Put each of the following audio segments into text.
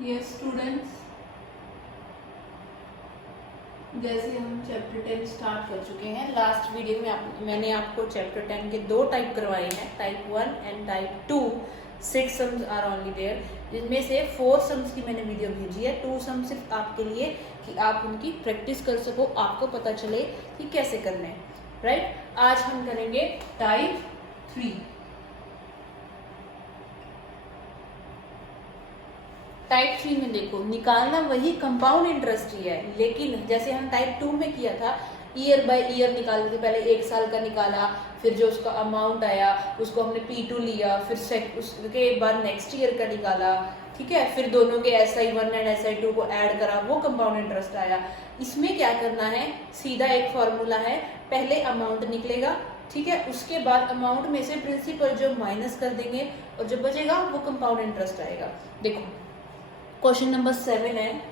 Yes students, जैसे हम chapter 10 start कर चुके हैं। लास्ट वीडियो में मैंने आपको चैप्टर 10 के दो टाइप करवाए हैं, type 1 and type 2। 6 sums are only there, जिनमें से 4 सम्स की मैंने वीडियो भेजी है। 2 सम सिर्फ आपके लिए कि आप उनकी प्रैक्टिस कर सको, आपको पता चले कि कैसे करने हैं, राइट। आज हम करेंगे टाइप 3। टाइप 3 में देखो, निकालना वही कंपाउंड इंटरेस्ट ही है, लेकिन जैसे हम टाइप 2 में किया था, ईयर बाय ईयर निकालते थे। पहले 1 साल का निकाला, फिर जो उसका अमाउंट आया उसको हमने P2 लिया, फिर उसके बाद नेक्स्ट ईयर का निकाला, ठीक है। फिर दोनों के SI1 एंड SI2 को ऐड करा, वो कंपाउंड इंटरेस्ट आया। इसमें क्या करना है, सीधा एक फॉर्मूला है, पहले अमाउंट निकलेगा, ठीक है, उसके बाद अमाउंट में से प्रिंसिपल जो माइनस कर देंगे और जो बचेगा वो कंपाउंड इंटरेस्ट आएगा। देखो क्वेश्चन नंबर 7 है,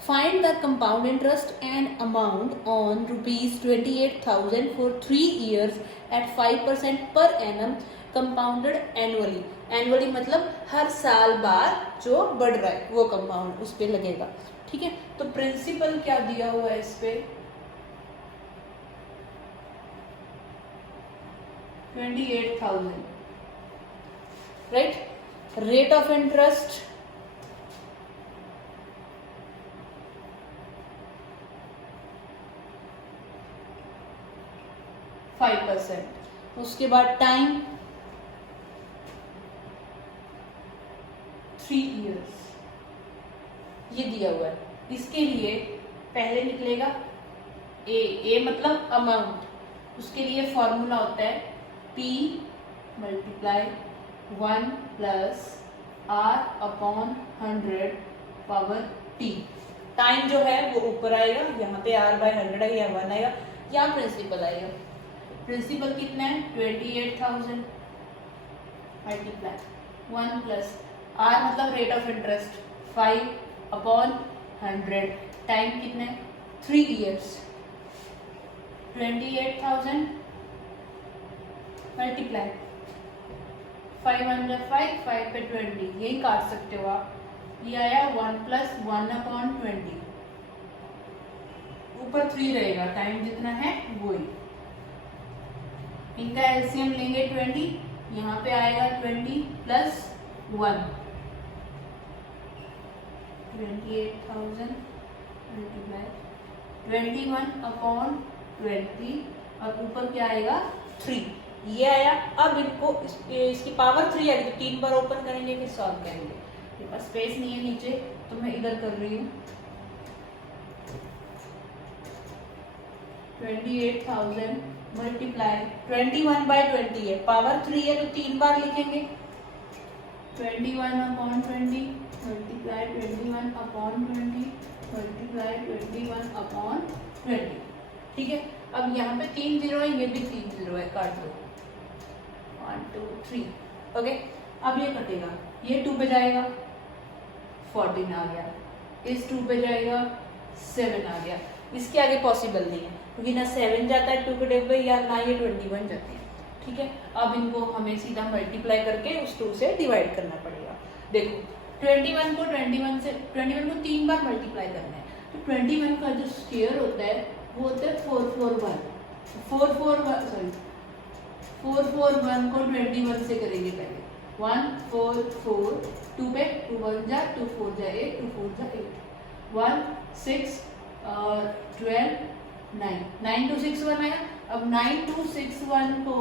find the compound interest and amount on ₹28,000 for 3 years at 5% per annum compounded annually. Annually मतलब हर साल बाद जो बढ़ रहा है वो कंपाउंड उस पे लगेगा, ठीक है। तो प्रिंसिपल क्या दिया हुआ है इस पे, 28,000, राइट। Rate of interest 5%। उसके बाद टाइम 3 years, ये दिया हुआ है। इसके लिए पहले निकलेगा ए मतलब अमाउंट, उसके लिए फॉर्मूला होता है P × 1 + R/100 power T। Time जो है वो ऊपर आएगा, यहाँ पे R/100 आएगा, यहाँ 1 आएगा, यहाँ प्रिंसिपल आएगा। प्रिंसिपल कितना है, 28,000 मल्टीप्लाई 1 + R मतलब रेट ऑफ इंटरेस्ट 5/100, टाइम कितना है 3 years, 28,000 मल्टीप्लाई 5 × 5, 5 पे 20, यही काट सकते हो आप। ये आया 1 + 1/20, ऊपर 3 रहेगा, टाइम जितना है वही। इनका एलसीएम लेंगे 20, यहाँ पे आएगा 20 + 1, 28,000 मल्टीप्लाई 21/20 और ऊपर क्या आएगा 3, ये आया। अब इनको इसकी पावर 3 आएगी तो 3 बार ओपन करेंगे, फिर सॉल्व करेंगे। मेरे पास स्पेस नहीं है नीचे तो मैं इधर कर रही हूँ। 28,000 मल्टीप्लाई 21/20 है, पावर 3 है तो 3 बार लिखेंगे। 21/20 मल्टीप्लाई 21/20 मल्टीप्लाई 21/20, ठीक है। अब यहाँ पे 3 0 है, ये भी 3 0 है, काट दो 1 2 3, ओके। अब ये कटेगा, ये 2 पे जाएगा 14 आ गया, इस 2 पे जाएगा 7 आ गया। इसके आगे पॉसिबल नहीं है क्योंकि ना 7 जाता है 2 के टेबल या ना ये 21 जाती है, ठीक है। अब इनको हमें सीधा मल्टीप्लाई करके उस 2 से डिवाइड करना पड़ेगा। देखो 21 को 21 को 3 बार मल्टीप्लाई करना है, तो 21 का जो स्क्वायर होता है वो होता है 441 को 21 से करेंगे पहले। 1 4 4, 2 पे 2 1 जा 2 4 जा 8, 2 4 जा 8, 1 6 12 9, 9 2 6 1 आया। अब 9 2 6 1 को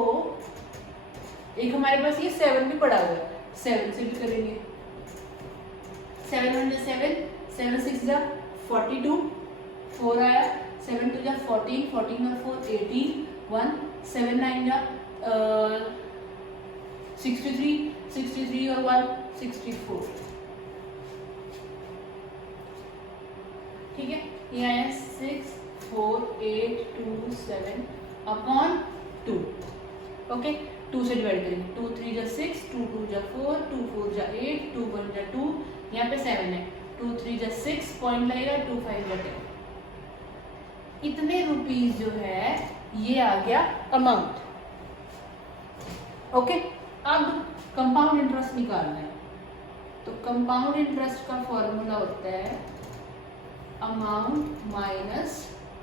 एक हमारे पास ये 7 भी पड़ा हुआ है, 7 से भी करेंगे। 7 1 जा 7, 7 6 जा 42, 4 आया, 7 2 जा 14, 14 और 4 18, 1 7 9 जा 63, 63 और 1 64, ठीक है। ये आया 6 4 8 2 7/2, ओके। 2 से डिवाइड करेंगे, 2 3 जा 6, 2 2 जा 4, 2 4 जा 8, 2 1 जा 2, यहाँ पे 7 है, 2 3 जा 6, पॉइंट लगेगा 2 5 जा 10। इतने रुपीज जो है ये आ गया अमाउंट, ओके। अब कंपाउंड इंटरेस्ट निकालना है, तो कंपाउंड इंटरेस्ट का फॉर्मूला होता है अमाउंट माइनस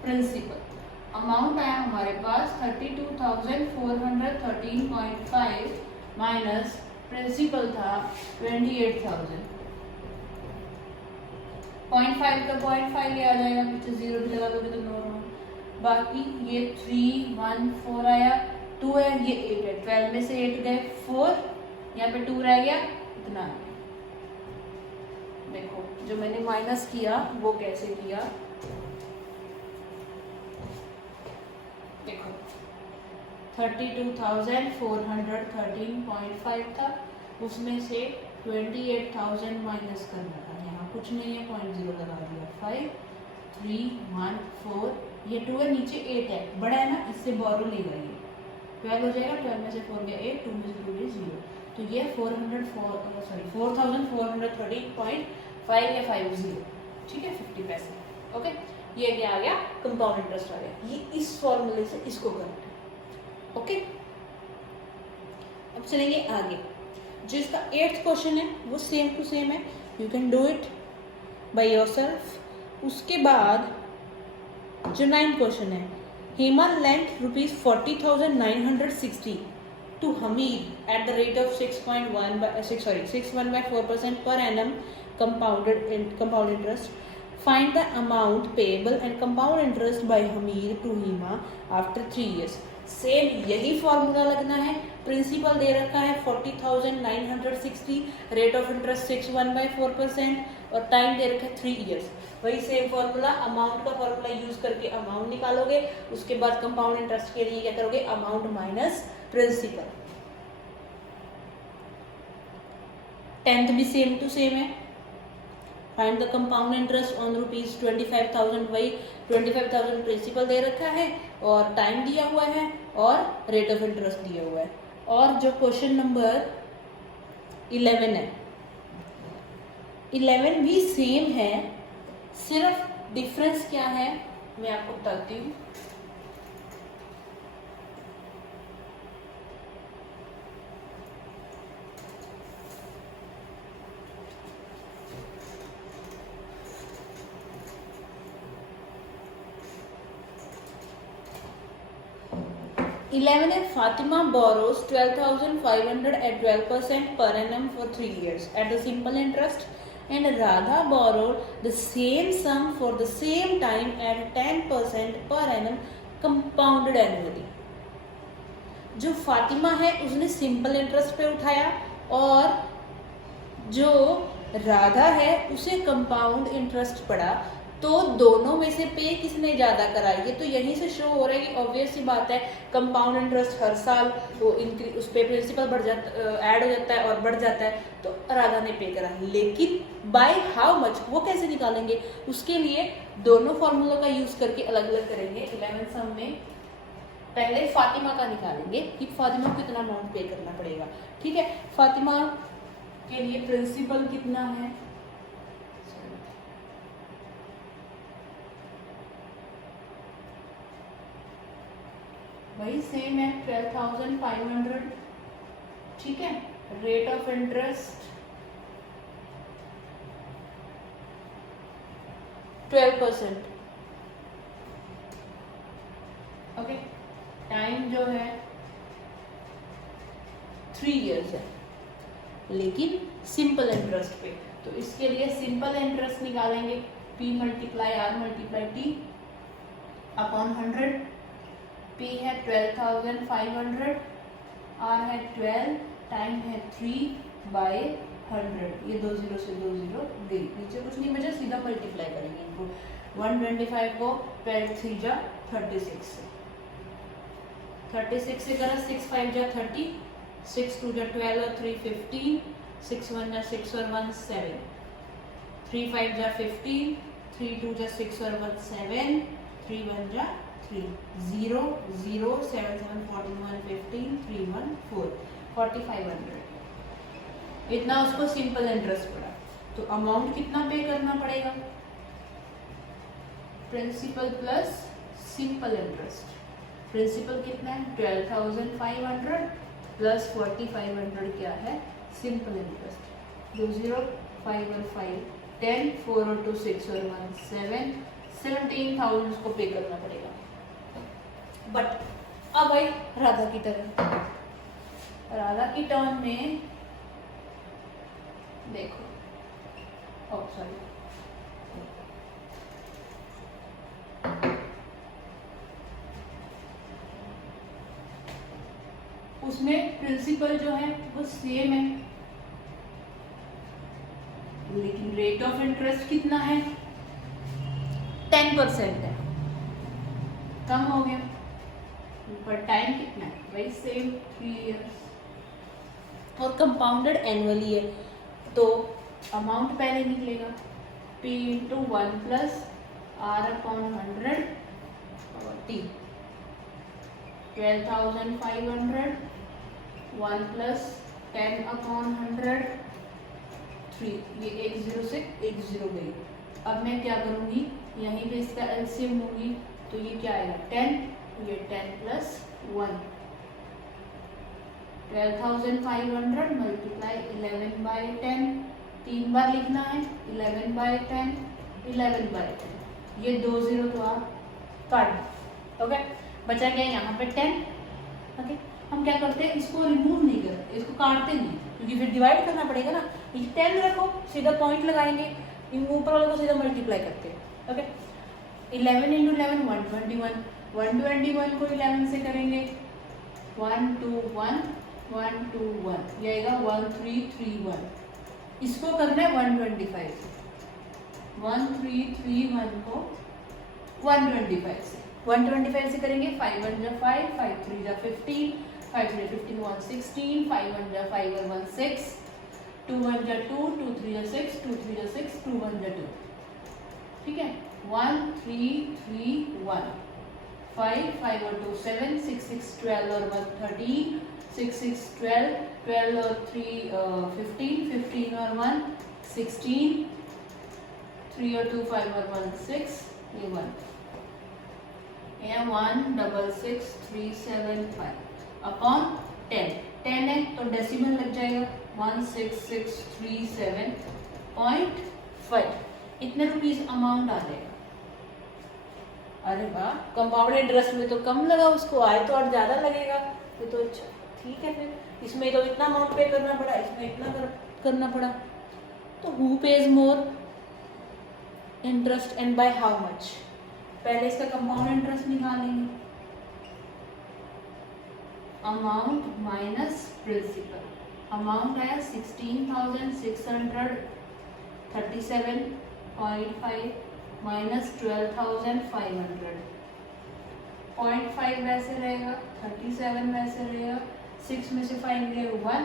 प्रिंसिपल। अमाउंट आया हमारे पास 32,413.5 माइनस प्रिंसिपल था 28,000। 0.5 का 0.5 ये आ जाएगा, पीछे जीरो भी लगा दोगे तो नॉर्मल। बाकी ये 3, 1, 4 आया, 2 है, ये 8 है। 12 में से 8 गए 4, यहाँ पे 2 रह गया, इतना आ गया। देखो जो मैंने माइनस किया वो कैसे किया, देखो 32,413.5 था, उसमें से 28,000 माइनस करना था। यहाँ कुछ नहीं है, 0.0 लगा दिया। 5, 3, 1, 4, ये 2 है, नीचे 8 है, बड़ा है ना, इससे बोरो लेगा ये 12 हो जाएगा। 12 में से 4 गया 8, 2 में से 2 गया 0, तो ये 4,413.5 या 50, ठीक है, 50 पैसे। ओके, ये क्या आ गया, कंपाउंड इंटरेस्ट आ गया। ये इस फॉर्मूले से इसको करना है। ओके, अब चलेंगे आगे। जो इसका 8th क्वेश्चन है वो सेम टू सेम है, you can do it by yourself. उसके बाद जो 9th क्वेश्चन है, Hema lent ₹40,960 to Hamid at the rate of 6.4% per annum compound interest. Find the amount payable and compound interest by Hamid to Hema after 3 years. Same यही formula लगना है। Principal दे रखा है 40,960, rate of interest 6.1/4% और time दे रखा है 3 years. वही same formula, amount का फॉर्मूला यूज करके अमाउंट निकालोगे, उसके बाद कंपाउंड इंटरेस्ट के लिए क्या करोगे, अमाउंट माइनस प्रिंसिपल। 10th भी सेम टू सेम है। Find the compound interest on ₹25,000, वही 25,000 प्रिंसिपल दे रखा है और टाइम दिया हुआ है और रेट ऑफ इंटरेस्ट दिया हुआ है। और जो क्वेश्चन नंबर 11 है, 11 भी सेम है, सिर्फ डिफरेंस क्या है मैं आपको बताती हूँ। Fatima borrows 12,500 at 12% per annum for 3 years at the simple interest, and Radha borrowed the same sum for the same time at 10% per annum compounded annually. जो फातिमा है उसने सिंपल इंटरेस्ट पे उठाया और जो राधा है उसे कंपाउंड इंटरेस्ट पड़ा, तो दोनों में से पे किसने ज्यादा कराई, ये तो यहीं से शो हो रहा है कि ऑब्वियस सी बात है, कंपाउंड इंटरेस्ट हर साल वो इंक्रीज, उस पे प्रिंसिपल बढ़ जाता, ऐड हो जाता है और बढ़ जाता है, तो राधा ने पे करा। लेकिन बाय हाउ मच वो कैसे निकालेंगे, उसके लिए दोनों फॉर्मूलों का यूज करके अलग अलग करेंगे। 11 सम में पहले फातिमा का निकालेंगे कि फातिमा को कितना अमाउंट पे करना पड़ेगा। ठीक है, फातिमा के लिए प्रिंसिपल कितना है, वही सेम है 12,500। ठीक है, rate of interest 12%। Okay, time जो है 3 इयर्स है, लेकिन सिंपल इंटरेस्ट पे। तो इसके लिए सिंपल इंटरेस्ट निकालेंगे, P × R × T upon 100। P है 12,500, R है 12, टाइम है 3/100। ये 2 0 से 2 0 गई, नीचे कुछ नहीं बचा, सीधा मल्टीप्लाई करेंगे इनको। 125 को 3 जा 36 से, 36 से करा 6 5 जा 30, 6 2 जा 12 और 3 15, 6 1 जा 6 और 1 7, 3 5 जा 15, 3 2 जा 6 और 1 7, 3 1 जा 3 0 0 7 7 41 15 3 1 4 4500। इतना उसको सिंपल इंटरेस्ट पड़ा। तो अमाउंट कितना पे करना पड़ेगा, principal plus simple interest. Principal कितना है 12,500 प्लस 4500 क्या है सिंपल इंटरेस्ट। 2 0 5 और 5 10 4 और 2 6 और 1 7 17,000 उसको पे करना पड़ेगा। बट अब आई राधा की तरह। राधा की टर्न में देखो, ओ सॉरी, उसमें प्रिंसिपल जो है वो सेम है, लेकिन रेट ऑफ इंटरेस्ट कितना है, 10% है, कम हो गया। पर टाइम कितना है, वही सेम 3 इयर्स, और कंपाउंडेड एनुअली है, तो अमाउंट पहले निकलेगा P into 1 plus R upon 100 T 12,500 1 plus 10 upon 100 3, ये 1 0 से 1 0 गई। अब मैं क्या करूँगी, यहीं पे इसका एलसीएम लूँगी, तो ये क्या आएगा 10, ये 10 प्लस 1 12,500 मल्टीप्लाई 11/10, 3 बार लिखना है, 11/10 11/10, ये 2 0 तो आप काट दो। ओके, बचा गया यहाँ पे 10। ओके, हम क्या करते हैं, इसको रिमूव नहीं करते, इसको काटते नहीं, क्योंकि फिर डिवाइड करना पड़ेगा ना। ये 10 रखो, सीधा पॉइंट लगाएंगे, ऊपर वाले को सीधा मल्टीप्लाई करते हैं। ओके, 11 इंटू 11 121, 121 को 11 से करेंगे 1 2 1 1 2 1, ये आएगा 1331। इसको करना है 125 से, 1331 को 125 से, 125 से करेंगे 5 1 जा 5 5 3 जा 15 5 3 15 1 16 5 1 जा 5 और 1 6 2 1 जा 2 2 3 जा 6 2 3 जा 6 2 1 जा 2। ठीक है, 1 3 3 1 5 5 और 2 7 6 6 12 और 1 13 6 6 12 12 और 3 15 15 और 1 16 3 और 2 5 और 1 6, ये 1 166,375 अपॉन 10 है तो डेसिमल लग जाएगा 16637.5, इतने रुपीस अमाउंट आ जाएगा। अरे वाह, कंपाउंड इंटरेस्ट में तो कम लगा, उसको आए तो और ज्यादा लगेगा, ये तो अच्छा ठीक है। फिर इसमें तो इतना अमाउंट पे करना पड़ा, इसमें इतना करना पड़ा, तो who page more interest and by how much. पहले इसका कंपाउंड इंटरेस्ट निकालेंगे, अमाउंट माइनस प्रिंसिपल, अमाउंट आया 16,637.5 माइनस 12,500, 0.5 वैसे रहेगा, 37 वैसे रहेगा, 6 में से 5 गए 1,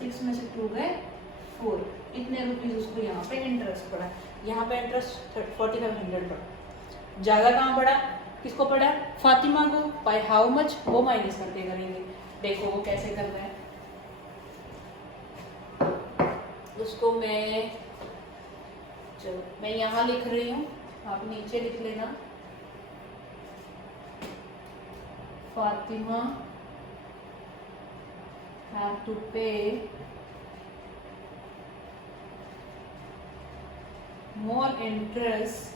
6 में से 2 गए 4, इतने रुपीज उसको यहाँ पे इंटरेस्ट पड़ा। यहाँ पे इंटरेस्ट 4500 पड़ा, जाएगा कहाँ पड़ा, किसको पड़ा, फातिमा को, बाय हाउ मच, वो माइनस करके करेंगे। देखो वो कैसे कर रहे हैं, उसको मैं, चलो मैं यहाँ लिख रही हूँ, आप नीचे लिख लेना। Fatima have to pay more interest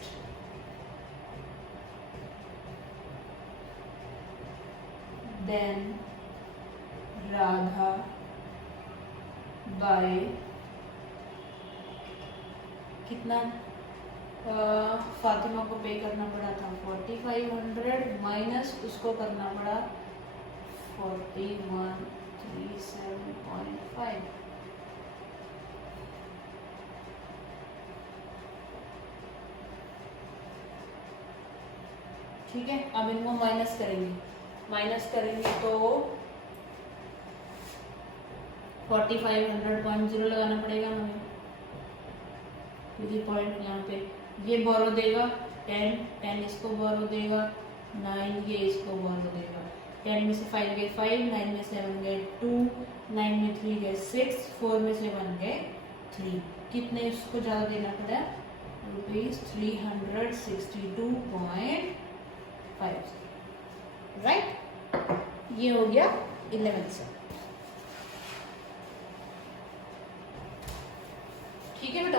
than Radha by कितना, फातिमा को पे करना पड़ा था 4500 माइनस उसको करना पड़ा 4137.5। ठीक है, अब इनको माइनस करेंगे, माइनस करेंगे तो 4500.0 लगाना पड़ेगा हमें, क्योंकि पॉइंट यहाँ पे ये बोरो देगा 10 10 इसको बोरो देगा 9, ये इसको बोरो देगा 10 में से 5 गए 5, 9 में से 7 गए 2, 9 में 3 गए 6, 4 में से 1 गए 3, कितने उसको ज़्यादा देना पड़ा, ₹362.5, राइट। ये हो गया 11 से। ठीक है बेटा।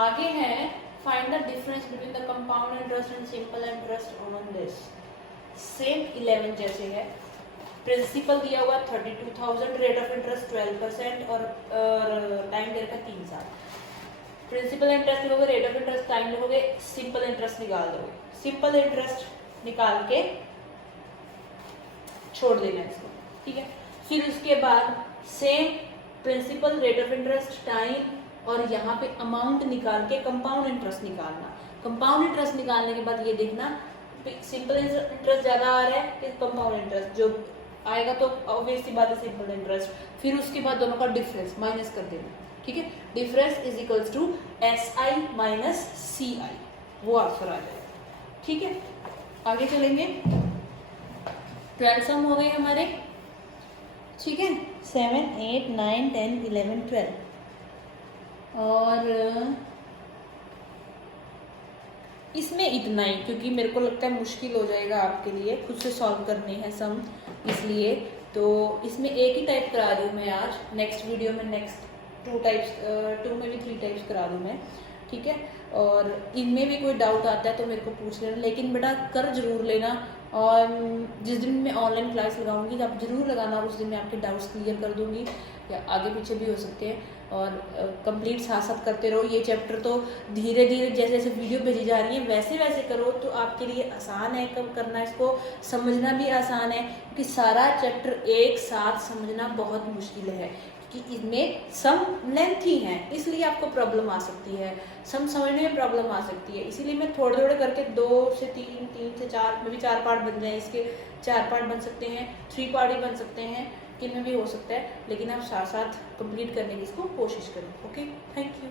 आगे है find the difference between the compound interest and simple interest on this. Same 11 जैसे है, प्रिंसिपल दिया हुआ 32,000, रेट ऑफ इंटरेस्ट 12% और टाइम दे रखा 3 साल। प्रिंसिपल इंटरेस्ट लिखोगे, रेट ऑफ इंटरेस्ट, टाइम लिखोगे, सिंपल इंटरेस्ट निकाल दोगे। सिंपल इंटरेस्ट निकाल के छोड़ देना इसको, ठीक है। फिर उसके बाद same principal, rate of interest, time और यहाँ पे अमाउंट निकाल के कंपाउंड इंटरेस्ट निकालना। कंपाउंड इंटरेस्ट निकालने के बाद ये देखना सिंपल इंटरेस्ट ज्यादा आ रहा है कि कंपाउंड इंटरेस्ट, जो आएगा तो ऑब्वियस सी बात है सिंपल इंटरेस्ट। फिर उसके बाद दोनों का डिफरेंस माइनस कर देना, ठीक है। Difference is equals to SI minus CI, वो आंसर आ जाएगा, ठीक है। आगे चलेंगे, 12 सम हो गए हमारे, ठीक है। 7, 8, 9, 10, 11, 12 और इसमें इतना ही, क्योंकि मेरे को लगता है मुश्किल हो जाएगा आपके लिए, खुद से सॉल्व करने हैं सम, इसलिए तो इसमें एक ही टाइप करा रही हूँ मैं आज। नेक्स्ट वीडियो में नेक्स्ट 2 टाइप्स, 2 में भी 3 टाइप्स करा दूँ मैं, ठीक है। और इनमें भी कोई डाउट आता है तो मेरे को पूछ लेना, लेकिन बेटा कर जरूर लेना। और जिस दिन मैं ऑनलाइन क्लास लगाऊंगी आप जरूर लगाना, उस दिन मैं आपके डाउट्स क्लियर कर दूंगी, या आगे पीछे भी हो सकते हैं। और कंप्लीट साथ साथ करते रहो। ये चैप्टर तो धीरे धीरे जैसे जैसे वीडियो भेजी जा रही है वैसे वैसे करो तो आपके लिए आसान है कम करना, इसको समझना भी आसान है, क्योंकि सारा चैप्टर एक साथ समझना बहुत मुश्किल है, कि इसमें सम लेंथी हैं, इसलिए आपको प्रॉब्लम आ सकती है, सम समझने में प्रॉब्लम आ सकती है। इसीलिए मैं थोड़े थोड़े करके 2 से 3, 3 से 4 में भी 4 पार्ट बन जाए, इसके 4 पार्ट बन सकते हैं, 3 पार्ट ही बन सकते हैं, किन में भी हो सकता है, लेकिन आप साथ साथ कंप्लीट करने की इसको कोशिश करें। Okay, thank you.